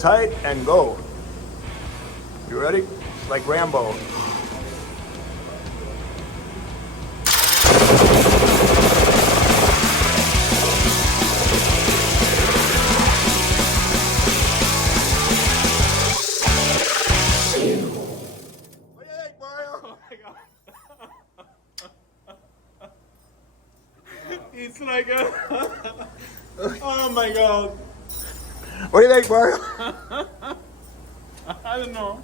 Hold tight and go. You ready? Like Rambo. What do you think, Mario? Oh my god. It's like a... Oh my god. What do you think, Mario? I don't know.